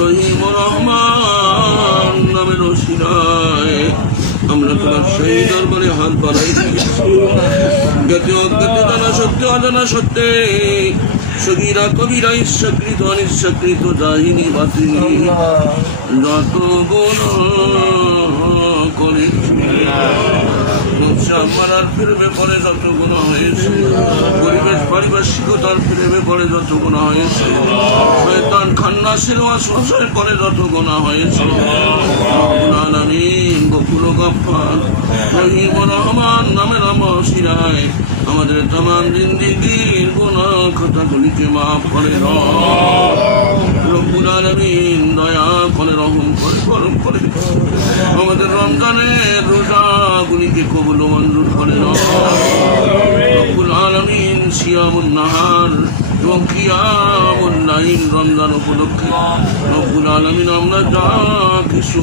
রহিম ও রহমান নামের ওসিলায় আমরা তোমার সেই দরবারে হাত বাড়াই দিয়েছি। জ্ঞাতি অজ্ঞাতি জানা সত্যি অজানা সত্যি, সগীরা কবিরা ইচ্ছাকৃত অনিচ্ছাকৃত জাহিনী বাতিনি যত গুনাহ করেছি, মারার প্রেমে পড়ে যত গুনাহ হয়েছে, পরিবেশ পারিপার্শ্বিকতার প্রেমে পড়ে যত গুনাহ হয়েছে, শয়তান খান্নাসের ওয়াসওয়াসায় পড়ে যত গুনাহ হয়েছে, রব্বুল আলামিন গফুর ও গফফার রহিম ও রহমান নামের ওসিলায় আমাদের तमाम জিন্দেগীর গুনাহ খাতাগুলিকে মাফ করে দাও। রব্বুল আলামিন দয়া করে রহম করে করম করে আমাদের রমজানের রোজাগুলিকে কবুল ও মঞ্জুর করে দাও। রব্বুল আলামিন সিয়ামুন নাহার এবং কিয়ামুল লাইল রমজান উপলক্ষে রব্বুল আলামিন আমরা যা কিছু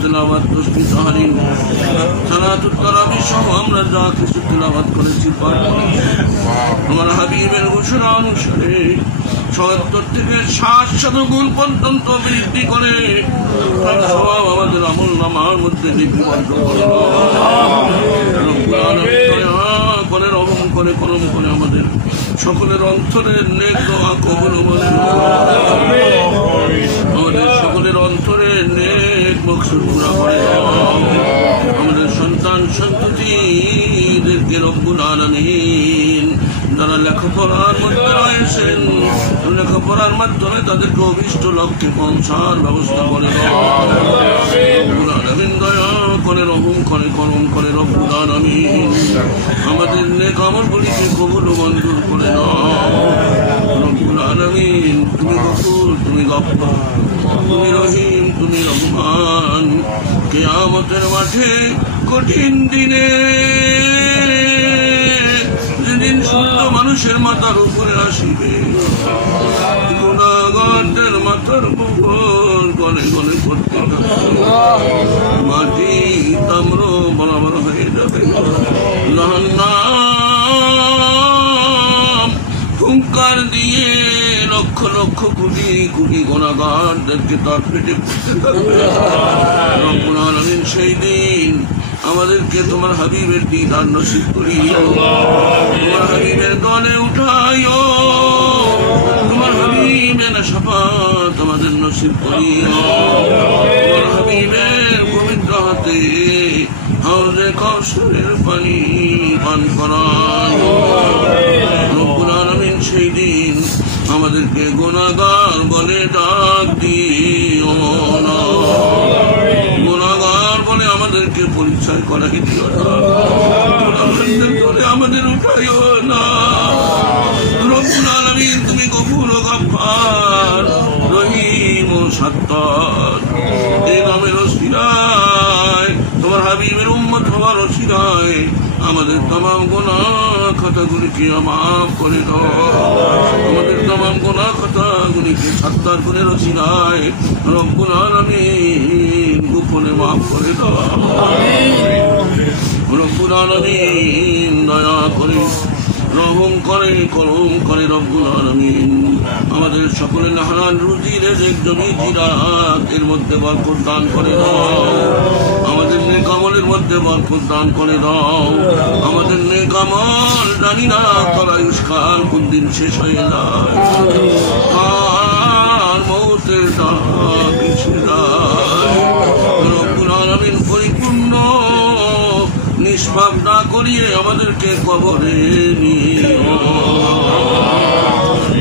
তেলাওয়াত তাসবিহ তাহলিল সালাতুত তারাবিহ সহ আমরা যা কিছু তেলাওয়াত করেছি পাঠ করেছি আমার হাবিবের ঘোষণা অনুসারে ৭০ থেকে ৭০০ গুণ পর্যন্ত বৃদ্ধি করে তার সওয়াব আমাদের আমলনামার মধ্যে লিপিবদ্ধ করে রব্বুল আলামিন দয়া করে রহম করে করম করে আমাদের সকলের অন্তরের নেক দোয়া কবুল ও মঞ্জুর করে আমাদের সকলের অন্তরের নেক মকসুদ পুরা করে আমাদের সন্তান সন্ততিদেরকে রব্বুল আলামিন যারা লেখাপড়ার মধ্যে রয়েছেন লেখাপড়ার মাধ্যমে তাদেরকে অভিষ্ট লক্ষ্যে পৌঁছার ব্যবস্থা করে রব্বুল আলামিন দয়া করে রহম করে করম করে রব্বুল আলামিন আমাদের নেক আমলগুলিকে কবুল ও মঞ্জুর করে দাও। রব্বুল আলামিন তুমি গফুর, তুমি গফফার, তুমি রহিম, তুমি রহমান। কিয়ামতের মাঠে কঠিন দিনে যেদিন সূর্য মানুষের মাথার উপরে আসিবে, গুনাহগারদের মাথার উপর গলে গলে পড়তে থাকবে, মাটি তাম্র বরাবর হয়ে যাবে, জাহান্নাম হুঙ্কার দিয়ে লক্ষ লক্ষ কোটি কোটি গুনাহগারদেরকে তার পেটে পড়তে থাকবে। রব্বুল আলামিন সেই দিন আমাদেরকে তোমার হাবিবের দিদার নসিব করিও, তোমার হাবিবের দলে উঠাইও, তোমার হাবিবের শাফাত আমাদের নসিব করিও, তোমার হাবিবের পবিত্র হাতে হাউজে কাউসারের পানি পান করাও। রব্বুল আলামিন সেই দিন আমাদেরকে গুনাহগার বলে ডাক দিও না, গুনাহগার বলে আমাদেরকে পরিচয় করাই দিও না, আমাদের উঠাইও না। রব্বুল আলামিন তুমি গফুর ও গফফার রহিম ও সত্তার, এই নামের ওসিলায় তোমার হাবিবের উম্মত হওয়ার ওসিলায় আমাদের तमाम গুনাহ খাতাগুলিকে মাফ করে দাও, আমাদের तमाम গুনাহ খাতাগুলিকে সত্তার গুণের ওসিলায় রব্বুল আলামিন গোপনে মাফ করে দাও। রব্বুল আলামিন দয়া করে রহম করে করম করে রব্বুল আলামিন আমাদের সকলের হালাল রুজি রিজিক জমি জিরাত এর মধ্যে বরকত দান করে দাও, আমাদের নেক আমলের মধ্যে বরকত দান করে দাও, আমাদের নেক আমল জানি না তোর আয়ুষ্কাল কোন দিন শেষ হয়ে যায়, আর মৌতের ডাক এসে যায়। রব্বুল আলামিন পরিপূর্ণ নিষ্পাপ না করিয়ে আমাদেরকে কবরে নিও,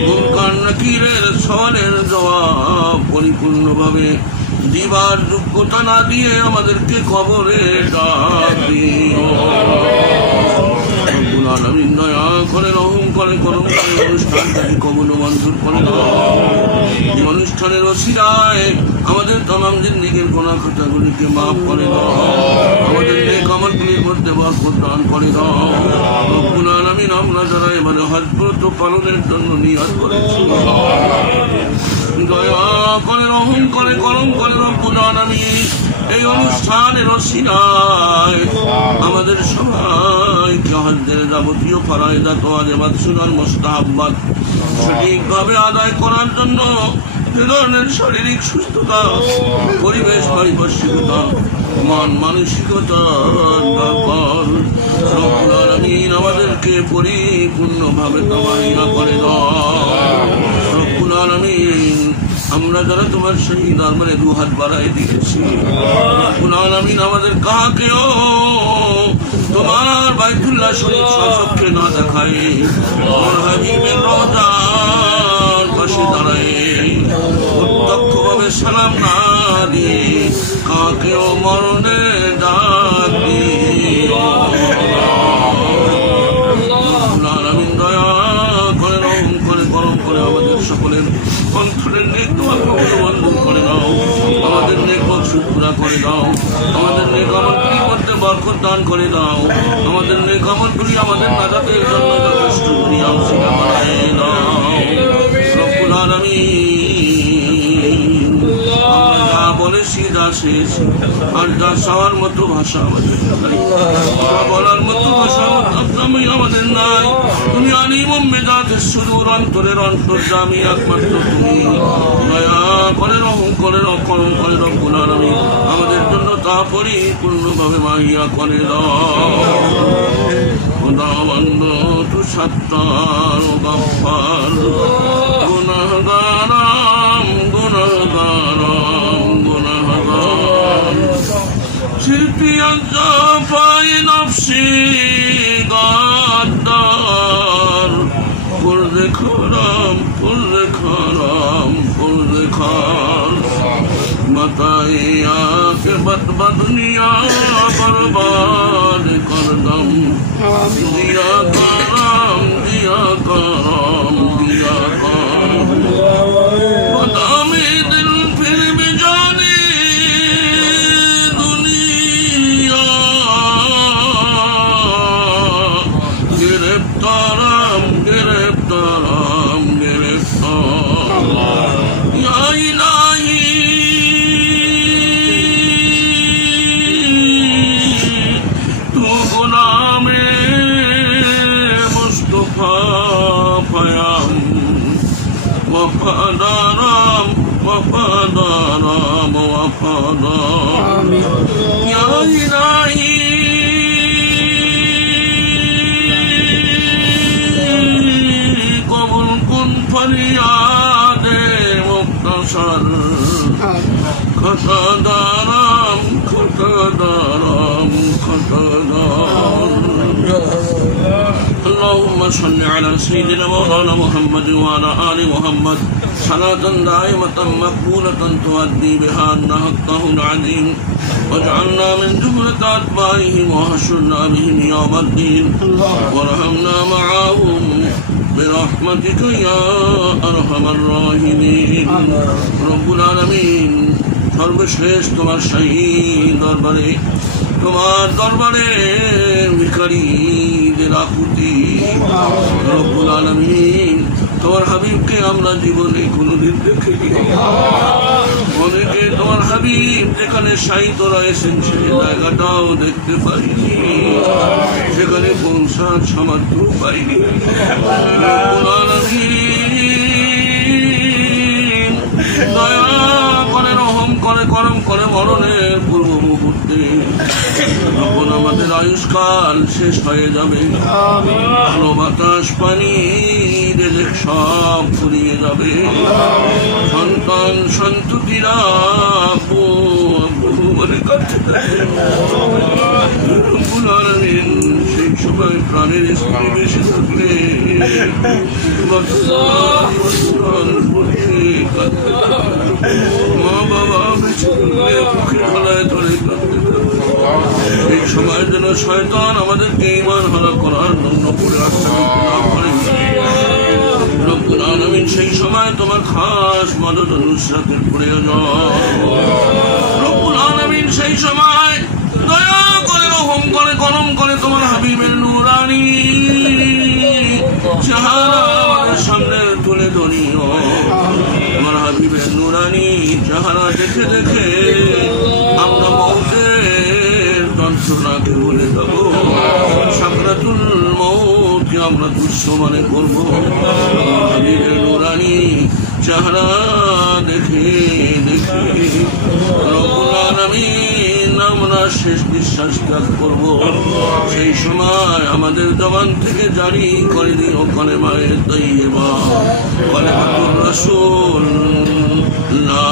মুনকার নাকিরের সওয়ালের জবাব পরিপূর্ণভাবে দিবার যোগ্যতা না দিয়ে আমাদেরকে কবরে ডাক দিও। রব্বুল আলামিন দয়া করে রহম করে করম করে অনুষ্ঠানটাকে কবুল ও মঞ্জুর করে দাও। এই অনুষ্ঠানের ওসিলায় আমাদের तमाम জিন্দেগীর গুনাহ খাতাগুলিকে মাফ করে দাও, আমাদের নেক আমলগুলির মধ্যে বরকত দান করে দাও। রব্বুল আলামিন আমরা যারা এবারে হজ পালনের জন্য নিয়ত করেছি দয়া করে রহম করে করম করে রব্বুল আলামিন এই অনুষ্ঠানের ওসিলায় আমাদের সবাইকে হজ্জের যাবতীয় ফরায়েদাত ওয়াজিবাত সুন্নাত মুস্তাহাব্বাত সঠিকভাবে আদায় করার জন্য যে ধরনের শারীরিক সুস্থতা, পরিবেশ পারিপার্শ্বিকতা, মান মানসিকতা দরকার, রব্বুল আলামিন আমাদেরকে পরিপূর্ণভাবে তামান্না করে দাও। রব্বুল আলামিন আমরা যারা তোমার সেই দরবারে দুহাত বাড়াই দিয়েছি, রব্বুল আলামিন আমাদের কাহাকেও তোমার বাইতুল্লাহ শরীফ সচক্ষে না দেখায়, তোমার হাবিবের রওজার পাশে দাঁড়ায় প্রত্যক্ষভাবে সালাম না দিয়ে কাকেও মরণে ডাক দিও। আলামিন দয়া করে, রহম করে, করম করে আমাদের সকলের অন্তরের নেক দোয়া বন্ধ করে দাও, আমাদের নেক মকসুদ পুরা করে দাও, আমাদের নেক আমলগুলির মধ্যে বরকত দান করে দাও, আমাদের নেক আমলগুলি আমাদের নাজাতের জন্য যথেষ্ট দুনিয়া মুসিবা বানায় দাও। রব্বুল আলামিন আমরা যা বলেছি, যা শেষেছি, আর যা চাওয়ার মতো ভাষা আমাদের নাই, বলার মতো ভাষা আমাদের নাই। তুমি আলিম মেজাজের সুদূর অন্তরের অন্তর্যামী, একমাত্র তুমি। দয়া করে, রহম করে, করম করে রব্বুল আলামিন আমাদের জন্য তা পরিপূর্ণভাবে মাহিয়া করে দাও। খোদাবন্দ তু সত্তার ও গফফার, গুনাহগারাম গুনাহগারাম গুনাহগার, শিরকি আযাফাই নফসি গাদ্দার, কুররে খারাম কুররে খারাম কুররে খার, बताए आके बदबा दुनिया बर्बाद कर दम, दिया करम दिया करम दिया करम, बता में दिल फिर भी जाने दुनिया, गिरफ्तारम गिरफ्तारम गिरफ्तार, या इलाही वफादाराम वफादाराम वफादार, या इलाही कबूल कुन फरियादे मुख्तसर, खतादाराम खतादाराम खतादार। اللهم صل على سيدنا مولانا محمد وعلى آل محمد صلاة دائمة مقبولة تؤدي بها حقه العظيم، واجعلنا من جملة أتباعهم وحشرنا بهم يوم الدين، وارحمنا معهم برحمتك يا أرحم الراحمين। رب العالمين সর্বশেষ তোমার শাহী দরবারে, তোমার দরবারে ভিখারীদের আকুতি, রব্বুল আলামিন তোমার হাবিবকে আমরা জীবনে কোনদিন দেখিনি, অনেকে তোমার হাবিব যেখানে শায়িত রয়েছেন সেই জায়গাটাও দেখতে পারিনি, সেখানে পৌঁছার সামর্থ্য পাইনি। রব্বুল আলামিন দয়া করে, রহম করে, করম করে মরণের পূর্ব মুহূর্তে যখন আমাদের আয়ুষ্কাল শেষ হয়ে যাবে, আলো বাতাস পানি রেজেক সব ফুরিয়ে যাবে, সন্তান সন্ততিরা বলে কাটতে থাকে, রব্বুল আলামিন সেই সময় প্রাণের স্ত্রী বেশি থাকলে মা বাবা বেশি থাকলে মুখে গলায় ধরে কাঁদতে থাকে। এই সময় যেন শয়তান আমাদেরকে ঈমান হারা করার জন্য করে আসতে করে। রব্বুল আলামিন সেই সময় তোমার খাস মদদ ও নুসরাতের প্রয়োজন। রব্বুল আলামিন সেই সময় দয়া করে, রহম করে, করম করে তোমার হাবিবের নূরানি চেহারা আমাদের সামনে তুলে ধরিও। তোমার হাবিবের নূরানি চেহারা দেখে দেখে আমরা মৌতের যন্ত্রণাকে বলে দেবো, সাকরাতুল মৌতকে আমরা তুচ্ছ মনে করবো। হাবিবের নূরানি চেহারা দেখে রব্বুল আলামিন আমরা শেষ নিঃশ্বাস ত্যাগ করব, সেই সময় আমাদের জবান থেকে জারি করে দিও কালেমায়ে তাইয়্যিবা, কালেমাতুর রাসূল লা